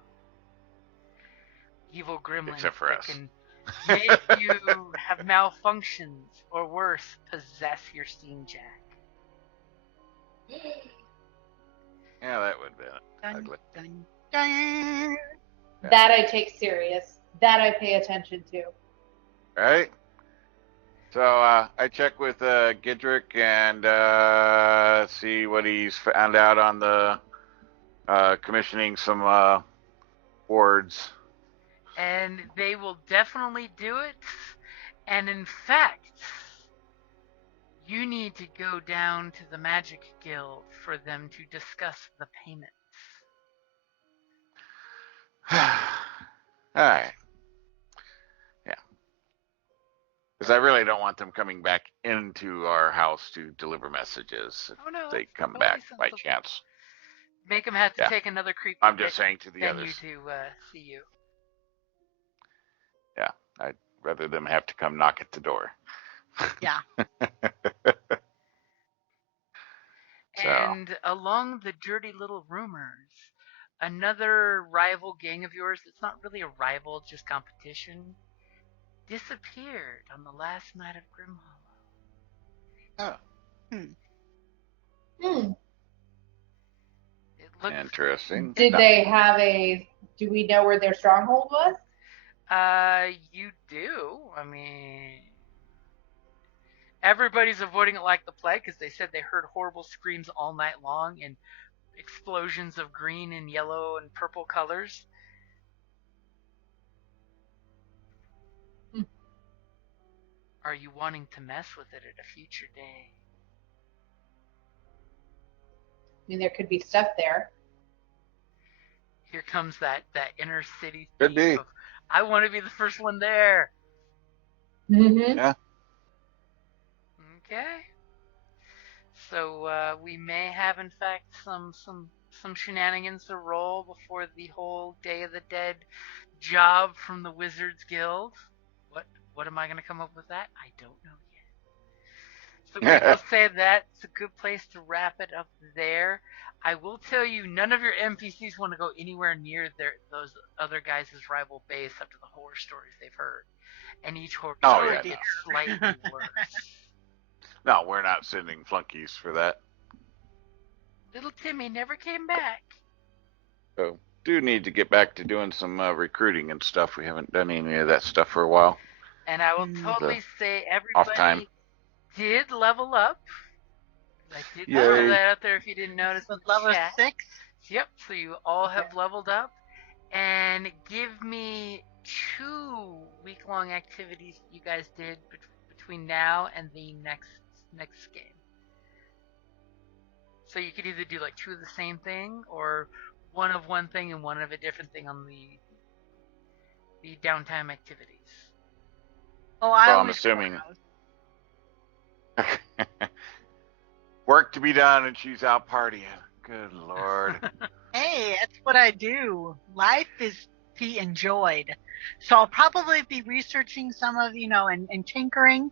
Evil gremlins except for us. Can make you have malfunctions, or worse, possess your steamjack. Yeah, that would be ugly. Dun, dun. That I take serious. That I pay attention to. Right? So I check with Gidrick and see what he's found out on the commissioning some wards. And they will definitely do it. And in fact, you need to go down to the Magic Guild for them to discuss the payments. Alright. Yeah. Because I really don't want them coming back into our house to deliver messages if they come back by chance. Make them have to take another creep. I'm just saying to the others. To see you. Yeah, I'd rather them have to come knock at the door. Yeah. And along the dirty little rumors, another rival gang of yours, it's not really a rival, just competition, disappeared on the last night of GrymHallow. Oh. It looked interesting. Did they have do we know where their stronghold was? You do. I mean, Everybody's avoiding it like the plague because they said they heard horrible screams all night long and explosions of green and yellow and purple colors. Are you wanting to mess with it at a future day? I mean, there could be stuff there. Here comes that inner city Could be. of, I want to be the first one there. Mm-hmm. Yeah. Okay. So we may have, in fact, some shenanigans to roll before the whole Day of the Dead job from the Wizards Guild. What am I going to come up with that? I don't know yet. So we will say that's a good place to wrap it up there. I will tell you, none of your NPCs want to go anywhere near those other guys' rival base after the horror stories they've heard. And each horror story gets slightly worse. No, we're not sending flunkies for that. Little Timmy never came back. So, do need to get back to doing some recruiting and stuff. We haven't done any of that stuff for a while. And I will totally say everybody did level up. I did throw that out there if you didn't notice. Level 6? Yep, so you all have leveled up. And give me 2 week-long activities you guys did between now and the next game. So you could either do like 2 of the same thing, or 1 of one thing and 1 of a different thing on the downtime activities. Oh, I'm assuming work to be done and she's out partying. Good Lord. Hey, that's what I do. Life is to be enjoyed. So I'll probably be researching some of, and tinkering,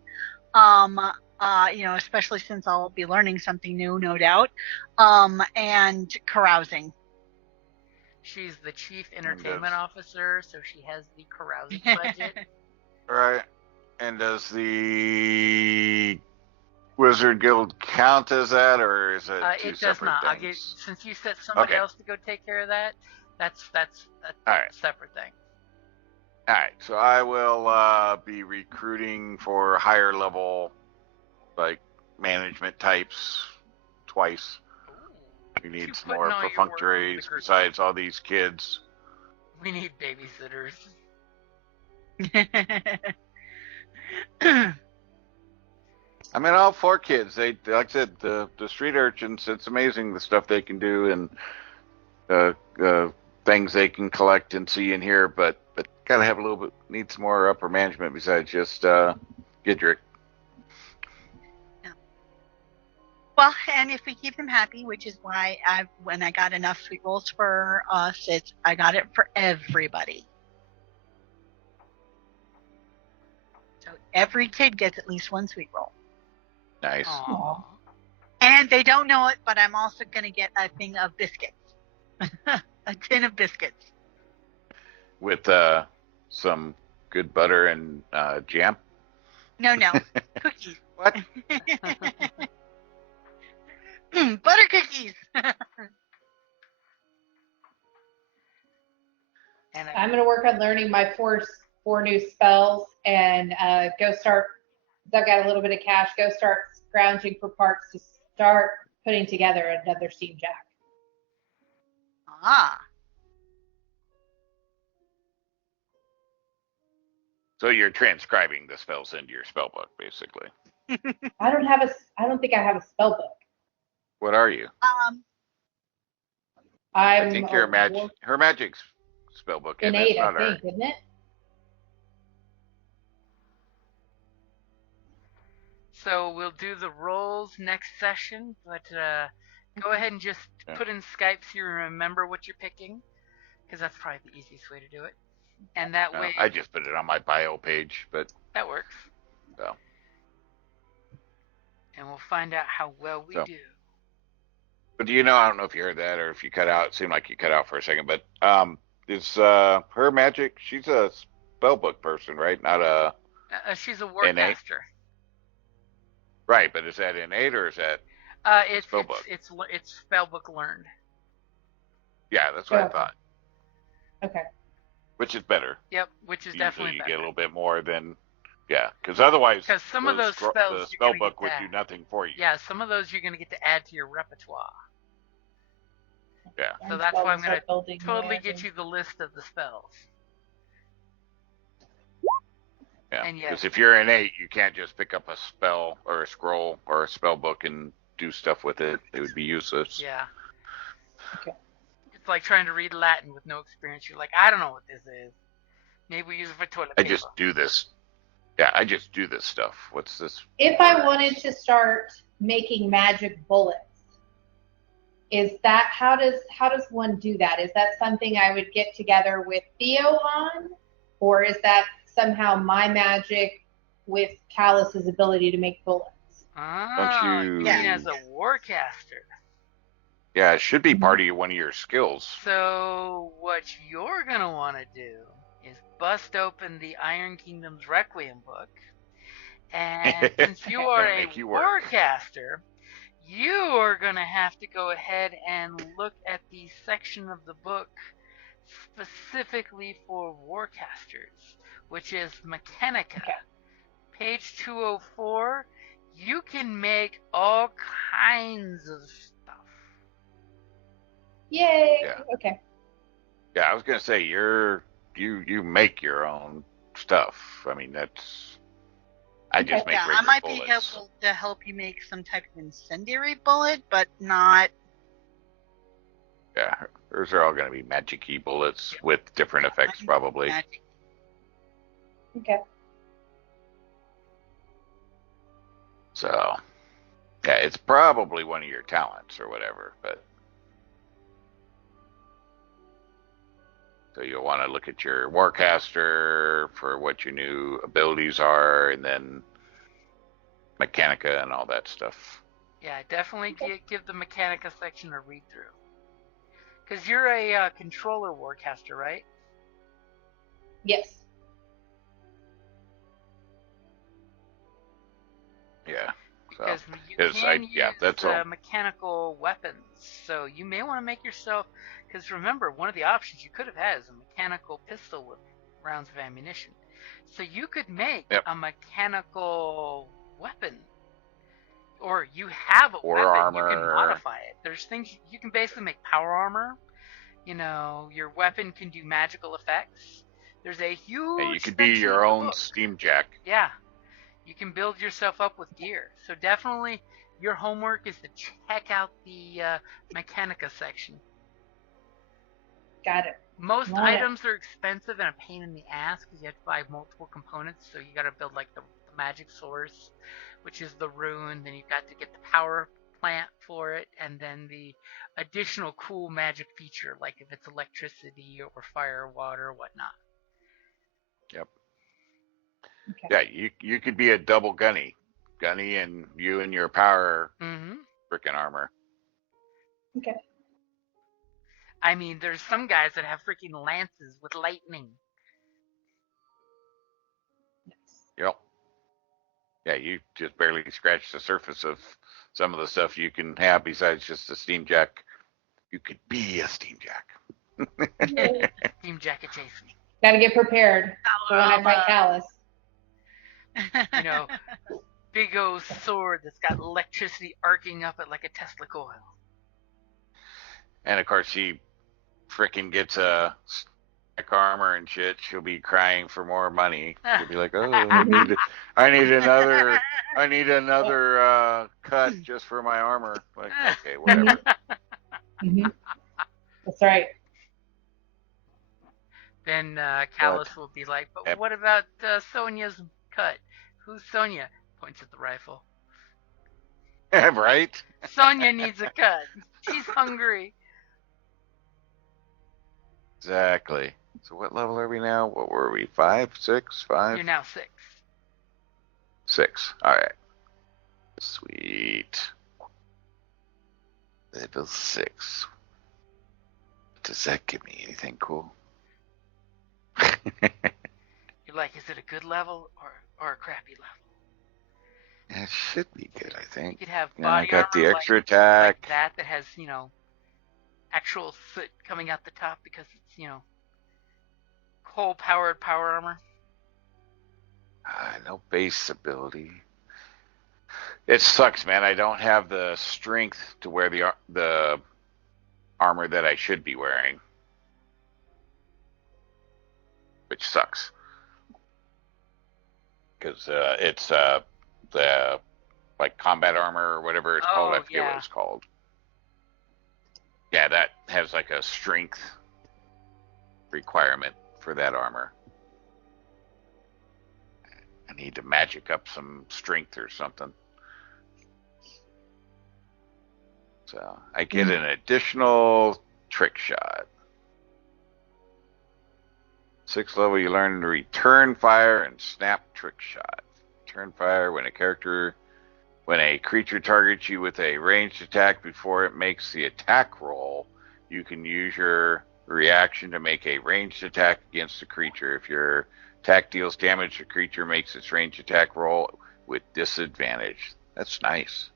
especially since I'll be learning something new, no doubt, and carousing. She's the chief entertainment officer, so she has the carousing budget. Right. And does the Wizard Guild count as that, or is it two it does separate not. things? Since you set somebody else to go take care of that, that's a separate thing. All right, so I will be recruiting for higher level, like management types, twice. We need some more perfunctories besides all these kids. We need babysitters. I mean, all 4 kids. They, like I said, the street urchins. It's amazing the stuff they can do and things they can collect and see and hear. But gotta have a little bit. Need some more upper management besides just Gidrick. Yeah. Well, and if we keep them happy, which is why when I got enough sweet rolls for us, I got it for everybody. So every kid gets at least 1 sweet roll. Nice. Aww. And they don't know it, but I'm also going to get a thing of biscuits. A tin of biscuits. With some good butter and jam? No. Cookies. What? Butter cookies. And I'm going to work on learning my 4 new spells and go start. I've got a little bit of cash. Go start scrounging for parts to start putting together another Steam Jack. Ah. So you're transcribing the spells into your spell book, basically. I don't think I have a spell book. What are you? I think you're her magic's spell book. Innate, I think, isn't it? So we'll do the rolls next session, but go ahead and just put in Skype so you remember what you're picking, because that's probably the easiest way to do it. And that way... I just put it on my bio page, but... That works. So. And we'll find out how well we do. But do you know, I don't know if you heard that or if you cut out, it seemed like you cut out for a second, but is her magic, she's a spellbook person, right? Not a... she's a wardmaster. Right, but is that innate or is that spellbook? It's spellbook learned. Yeah, that's what I thought. Okay. Which is better. Yep, which is Usually definitely better. You get a little bit more than Yeah, because otherwise, Because some of those spells the you're spell gonna get book would to do nothing for you. Yeah, some of those you're going to get to add to your repertoire. Yeah. So that's why I'm going to building totally more get you the list of the spells. Yeah, And yes, because if you're an 8, you can't just pick up a spell or a scroll or a spell book and do stuff with it. It would be useless. yeah. Okay. It's like trying to read Latin with no experience. You're like, I don't know what this is. Maybe we use it for toilet I paper. just do this. Yeah, I just do this stuff. What's this? If I wanted to start making magic bullets, is that how does one do that? Is that something I would get together with Theo on, or is that somehow my magic with Callus's ability to make bullets? Ah, Don't you? you mean as a warcaster? Yeah, it should be part of one of your skills. So what you're gonna want to do is bust open the Iron Kingdom's Requiem book, and since you are a warcaster, you are gonna have to go ahead and look at the section of the book specifically for warcasters, which is Mechanica. Okay. Page 204. You can make all kinds of stuff. Yay! Yeah. Okay. Yeah, I was gonna say you make your own stuff. I mean I just make regular I might bullets. be able to help you make some type of incendiary bullet, but not. Yeah, hers are all gonna be magic-y bullets with different effects probably. Magic. Okay. So yeah, it's probably one of your talents or whatever, but so you'll want to look at your Warcaster for what your new abilities are, and then Mechanica and all that stuff. Yeah, definitely give the Mechanica section a read through. Because you're a controller warcaster, right? Yes. Yeah. So, Because you can use that's all. mechanical weapons. So you may want to make yourself... Because remember, one of the options you could have had is a mechanical pistol with rounds of ammunition. So you could make a mechanical weapon. Or you have a weapon, armor. You can modify it. There's things... You can basically make power armor. You know, your weapon can do magical effects. There's a huge... And you could be your own steam jack. Yeah. You can build yourself up with gear. So definitely your homework is to check out the Mechanica section. Got it. Most items are expensive and a pain in the ass because you have to buy multiple components. So you got to build like the magic source, which is the rune. Then you've got to get the power plant for it, and then the additional cool magic feature, like if it's electricity or fire or water or whatnot. Yep. Okay. Yeah, you could be a double gunny, and you and your power freaking armor. Okay. I mean, there's some guys that have freaking lances with lightning. Yep. Yeah, you just barely scratched the surface of some of the stuff you can have besides just a steam jack. You could be a steam jack. Steam jack adjacent. Got to get prepared for when I fight Callus. You know, big old sword that's got electricity arcing up it like a Tesla coil. And of course, she frickin' gets a stack armor and shit. She'll be crying for more money. She'll be like, "Oh, I need another cut just for my armor." Like, okay, whatever. That's right. Then Callus will be like, "But what about Sonia's cut? Who's Sonia?" Points at the rifle. Right? Sonia needs a cut. She's hungry. Exactly. So what level are we now? What were we? 5, 6, 5? You're now 6. 6. All right. Sweet. Level 6. Does that give me anything cool? You're like, is it a good level or a crappy level? It should be good, I think. You could have I body got the armor extra like attack. that has, actual soot coming out the top because it's, coal-powered power armor. No base ability. It sucks, man. I don't have the strength to wear the armor that I should be wearing, which sucks. Because it's the like combat armor or whatever it's called. I forget what it's called. Yeah, that has like a strength requirement for that armor. I need to magic up some strength or something. So I get an additional trick shot. 6th level, you learn to return fire and snap trick shot. Return fire when a creature targets you with a ranged attack before it makes the attack roll, you can use your reaction to make a ranged attack against the creature. If your attack deals damage, the creature makes its ranged attack roll with disadvantage. That's nice.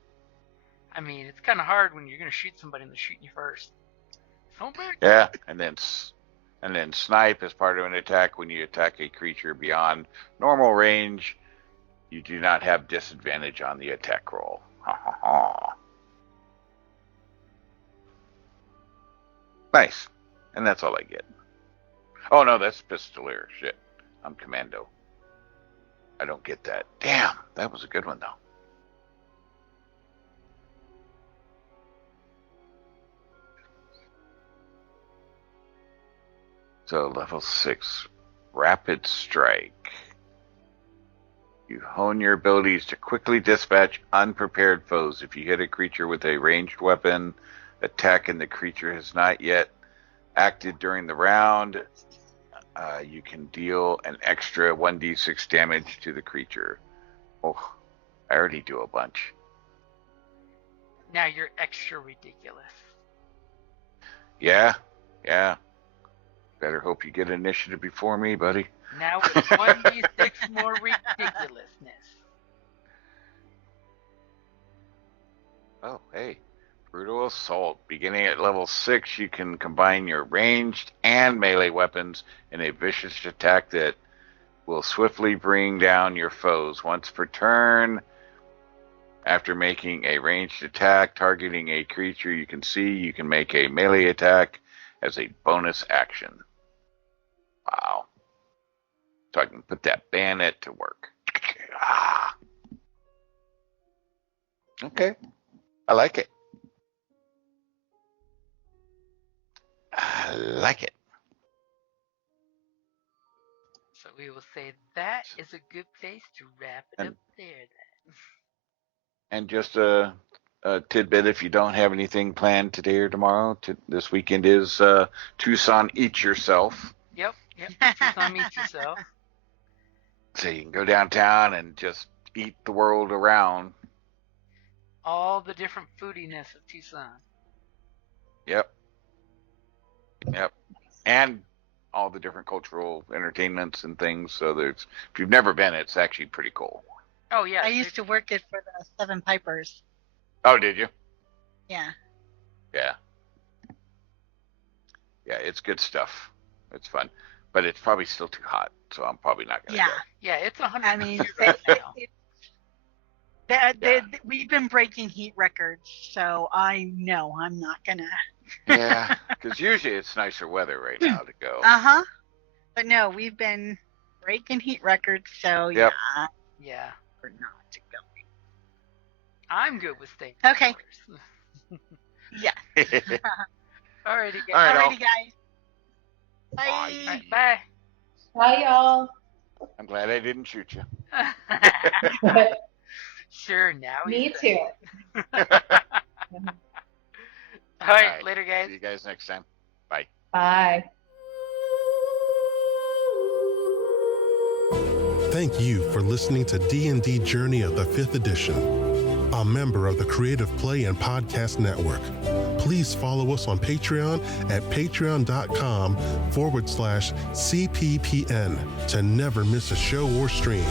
I mean, it's kind of hard when you're going to shoot somebody and they're shooting you first. Yeah, and then snipe as part of an attack. When you attack a creature beyond normal range, you do not have disadvantage on the attack roll. Ha ha ha. Nice. And that's all I get. Oh no, that's Pistolier. Shit. I'm Commando. I don't get that. Damn, that was a good one though. So level 6, Rapid Strike. You hone your abilities to quickly dispatch unprepared foes. If you hit a creature with a ranged weapon attack and the creature has not yet acted during the round, you can deal an extra 1d6 damage to the creature. Oh, I already do a bunch. Now you're extra ridiculous. Yeah. Better hope you get initiative before me, buddy. Now it's 1d6 more ridiculousness. Oh, hey. Brutal Assault. Beginning at level 6, you can combine your ranged and melee weapons in a vicious attack that will swiftly bring down your foes. Once per turn, after making a ranged attack targeting a creature you can see, you can make a melee attack as a bonus action. Wow. So I can put that bayonet to work. Ah. Okay. I like it. I like it. So we will say that is a good place to wrap it up there then. And just a tidbit, if you don't have anything planned today or tomorrow, this weekend is Tucson Eat Yourself. Yep. Tucson Eat Yourself. So you can go downtown and just eat the world around. All the different foodiness of Tucson. Yep. And all the different cultural entertainments and things. So if you've never been, it's actually pretty cool. Oh, yeah. I used to work it for the Seven Pipers. Oh, did you? Yeah. Yeah, it's good stuff. It's fun. But it's probably still too hot, so I'm probably not going to go. Yeah, it's 100. I mean, we've been breaking heat records, so I know I'm not going to. Yeah, because usually it's nicer weather right now to go. But no, we've been breaking heat records, so Yep. yeah, we're not to go. I'm good with staying. Okay. Yeah. Alrighty, guys. Alrighty, guys. Bye. Right, bye. Bye, y'all. I'm glad I didn't shoot you. Sure, now Me too. All right, later, guys. See you guys next time. Bye. Bye. Thank you for listening to D&D Journey of the 5th Edition, a member of the Creative Play and Podcast Network. Please follow us on Patreon at patreon.com/CPPN to never miss a show or stream.